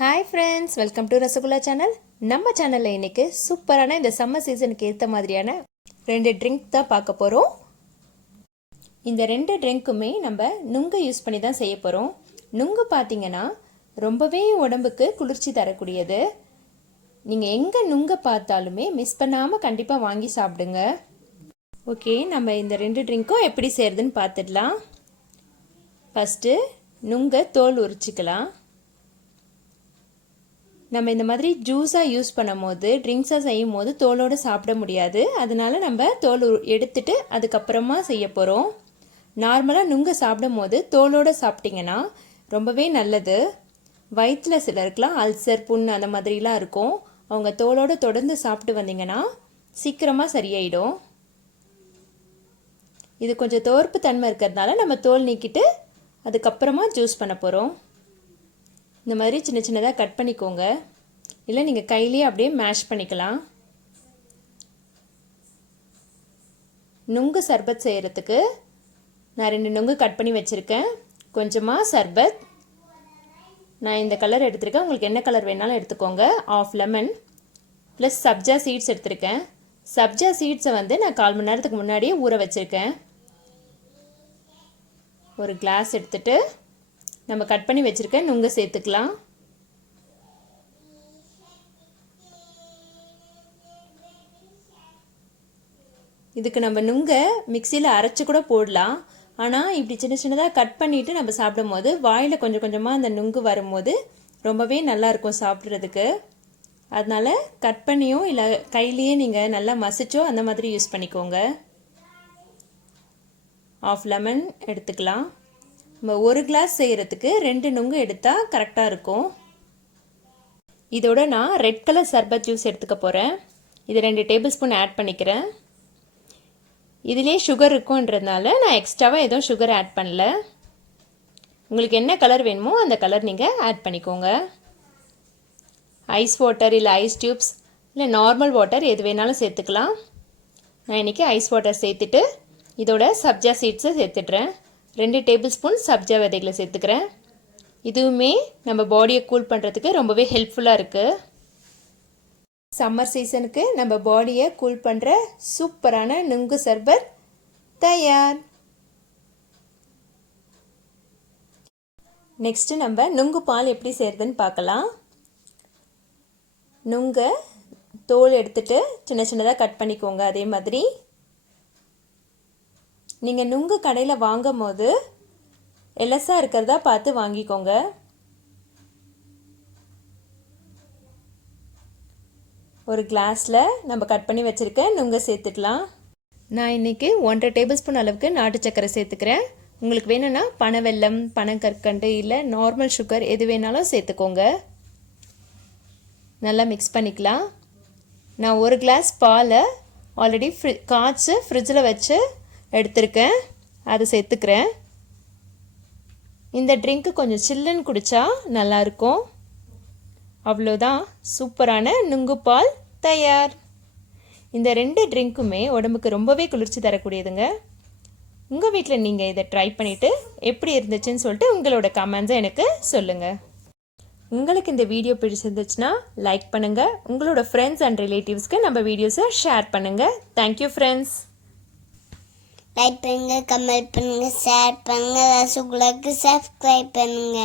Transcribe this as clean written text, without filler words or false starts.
Hi friends, welcome to rasgulla channel. நம்ம சேனலில் இன்றைக்கி சூப்பரான இந்த சம்மர் சீசனுக்கு ஏற்ற மாதிரியான 2 ட்ரிங்க் தான் பார்க்க போகிறோம். இந்த 2 ட்ரிங்க்குமே நம்ம நுங்கு யூஸ் பண்ணி தான் செய்ய போகிறோம். நுங்கு பார்த்தீங்கன்னா ரொம்பவே உடம்புக்கு குளிர்ச்சி தரக்கூடியது. நீங்கள் எங்கே நுங்கை பார்த்தாலுமே மிஸ் பண்ணாமல் கண்டிப்பாக வாங்கி சாப்பிடுங்க. ஓகே, நம்ம இந்த 2 ட்ரிங்க்கும் எப்படி செய்கிறதுன்னு பார்த்துடலாம். ஃபஸ்ட்டு நுங்கை தோல் உரிச்சிக்கலாம். நம்ம இந்த மாதிரி ஜூஸாக யூஸ் பண்ணும் போது ட்ரிங்க்ஸாக செய்யும் போது தோலோடு சாப்பிட முடியாது. அதனால நம்ம தோல் எடுத்துட்டு அதுக்கப்புறமா செய்ய போகிறோம். நார்மலாக நுங்கு சாப்பிடும் போது தோலோடு சாப்பிட்டிங்கன்னா ரொம்பவே நல்லது. வயிற்றில் சிலருக்குலாம் அல்சர், புண் அந்த மாதிரிலாம் இருக்கும். அவங்க தோலோடு தொடர்ந்து சாப்பிட்டு வந்தீங்கன்னா சீக்கிரமாக சரியாயிடும். இது கொஞ்சம் துவர்ப்பு தன்மை இருக்கிறதுனால நம்ம தோல் நீக்கிட்டு அதுக்கப்புறமா ஜூஸ் பண்ண போகிறோம். இந்த மாதிரி சின்ன சின்னதாக கட் பண்ணிக்கோங்க. இல்லை நீங்கள் கையிலேயே அப்படியே மேஷ் பண்ணிக்கலாம். நுங்கு சர்பத் செய்கிறதுக்கு நான் 2 நுங்கு கட் பண்ணி வச்சுருக்கேன். கொஞ்சமாக சர்பத், நான் இந்த கலர் எடுத்திருக்கேன். உங்களுக்கு என்ன கலர் வேணாலும் எடுத்துக்கோங்க. Half lemon plus sabja seeds எடுத்திருக்கேன். சப்ஜா சீட்ஸை நான் 1/4 மணி நேரத்துக்கு முன்னாடியே ஊற வச்சுருக்கேன். ஒரு கிளாஸ் எடுத்துகிட்டு நம்ம கட் பண்ணி வச்சுருக்க நுங்கை சேர்த்துக்கலாம். இதுக்கு நம்ம நுங்கை மிக்சியில் அரைச்சி கூட போடலாம். ஆனால் இப்படி சின்ன சின்னதாக கட் பண்ணிவிட்டு நம்ம சாப்பிடும் போது வாயில் கொஞ்சம் கொஞ்சமாக அந்த நுங்கு வரும்போது ரொம்பவே நல்லாயிருக்கும் சாப்பிட்றதுக்கு. அதனால் கட் பண்ணியோ இல்லை கையிலையே நீங்கள் நல்லா மசிச்சோ அந்த மாதிரி யூஸ் பண்ணிக்கோங்க. ஆஃப் லெமன் எடுத்துக்கலாம். நம்ம 1 கிளாஸ் செய்கிறதுக்கு 2 நுங்கு எடுத்தால் கரெக்டாக இருக்கும். இதோட நான் ரெட் கலர் சர்பத் ஜூஸ் எடுத்துக்க போகிறேன். இது 2 டேபிள் ஸ்பூன் ஆட் பண்ணிக்கிறேன். இதிலே சுகர் இருக்குன்றதுனால நான் எக்ஸ்ட்ராவாக எதுவும் சுகர் ஆட் பண்ணல. உங்களுக்கு என்ன கலர் வேணுமோ அந்த கலர் நீங்கள் ஆட் பண்ணிக்கோங்க. ஐஸ் வாட்டர் இல்லை ஐஸ் டியூப்ஸ் இல்லை நார்மல் வாட்டர் எது வேணாலும் சேர்த்துக்கலாம். நான் இன்றைக்கி ஐஸ் வாட்டர் சேர்த்துட்டு இதோட சப்ஜா சீட்ஸை சேர்த்துட்றேன். 2 டேபிள் ஸ்பூன் சப்ஜா விதைகளை சேர்த்துக்கிறேன். இதுவுமே நம்ம பாடியை கூல் பண்ணுறதுக்கு ரொம்பவே ஹெல்ப்ஃபுல்லாக இருக்குது. சம்மர் சீசனுக்கு நம்ம பாடியை கூல் பண்ணுற சூப்பரான நுங்கு சர்பத் தயார். நெக்ஸ்ட்டு நம்ம நுங்கு பால் எப்படி செய்கிறதுன்னு பார்க்கலாம். நுங்கை தோல் எடுத்துட்டு சின்ன சின்னதாக கட் பண்ணிக்கோங்க. அதே மாதிரி நீங்கள் நுங்கு கடையில் வாங்கும் போது எலசாக இருக்கிறதா பார்த்து வாங்கிக்கோங்க. ஒரு கிளாஸில் நம்ம கட் பண்ணி வச்சுருக்க நுங்கை சேர்த்துக்கலாம். நான் இன்றைக்கி 1.5 டேபிள் ஸ்பூன் அளவுக்கு நாட்டு சர்க்கரை சேர்த்துக்கிறேன். உங்களுக்கு வேணும்னா பனை வெல்லம், பனங்கற்கண்டு இல்லை நார்மல் சுகர் எது வேணாலும் சேர்த்துக்கோங்க. நல்லா மிக்ஸ் பண்ணிக்கலாம். நான் 1 கிளாஸ் பாலை ஆல்ரெடி காய்ச்சி ஃப்ரிட்ஜில் வச்சு எடுத்திருக்கேன். அதை சேர்த்துக்கிறேன். இந்த ட்ரிங்க்கு கொஞ்சம் சில்லுன்னு குடித்தா நல்லாயிருக்கும். அவ்வளோதான், சூப்பரான நுங்கு பால் தயார். இந்த 2 ட்ரிங்க்குமே உடம்புக்கு ரொம்பவே குளிர்ச்சி தரக்கூடியதுங்க. உங்கள் வீட்டில் நீங்கள் இதை ட்ரை பண்ணிவிட்டு எப்படி இருந்துச்சுன்னு சொல்லிட்டு உங்களோட கமெண்ட்ஸை எனக்கு சொல்லுங்கள். உங்களுக்கு இந்த வீடியோ பிடிச்சிருந்துச்சுன்னா லைக் பண்ணுங்கள். உங்களோட ஃப்ரெண்ட்ஸ் அண்ட் ரிலேட்டிவ்ஸ்க்கு நம்ம வீடியோஸை ஷேர் பண்ணுங்கள். Thank you friends. லைக் பண்ணுங்க, கமெண்ட் பண்ணுங்க, ஷேர் பண்ணுங்க, ரசகுல்லாக்கு சப்ஸ்கிரைப் பண்ணுங்க.